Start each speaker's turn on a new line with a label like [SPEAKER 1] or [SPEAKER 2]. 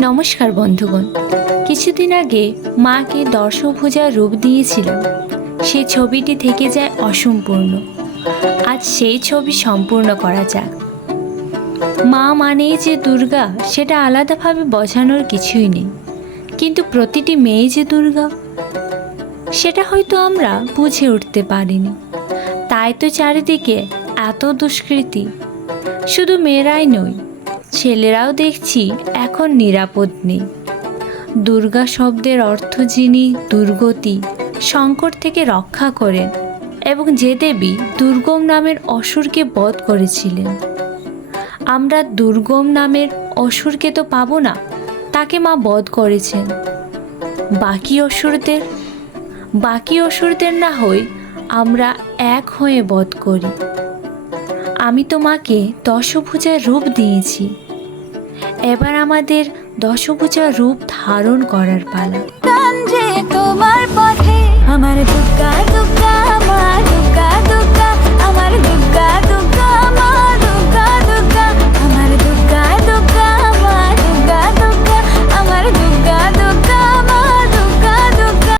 [SPEAKER 1] নমস্কার বন্ধুগণ। কিছুদিন আগে মাকে দর্শভুজার রূপ দিয়েছিলাম সেই ছবিটি থেকে যায় অসম্পূর্ণ। আজ সেই ছবি সম্পূর্ণ করা যাক। মা মানেই যে দুর্গা, সেটা আলাদাভাবে বোঝানোর কিছুই নেই। কিন্তু প্রতিটি মেয়ে যে দুর্গা, সেটা হয়তো আমরা বুঝে উঠতে পারিনি। তাই তো চারিদিকে এত দুষ্কৃতি। শুধু মেয়েরাই নয় ছেলেরাও দেখছি এখন নিরাপদ নেই। দুর্গা শব্দের অর্থ যিনি দুর্গতি, সংকট থেকে রক্ষা করেন এবং যে দেবী দুর্গম নামের অসুরকে বধ করেছিলেন। আমরা দুর্গম নামের অসুরকে তো পাবো না, তাকে মা বধ করেছেন। বাকি অসুরদের বাকি অসুরদের না হই আমরা এক হয়ে বধ করি। আমি তো মাকে দশভুজার রূপ দিয়েছি। এবার আমাদের দশভূজা রূপ ধারণ করার পালা।
[SPEAKER 2] তোমার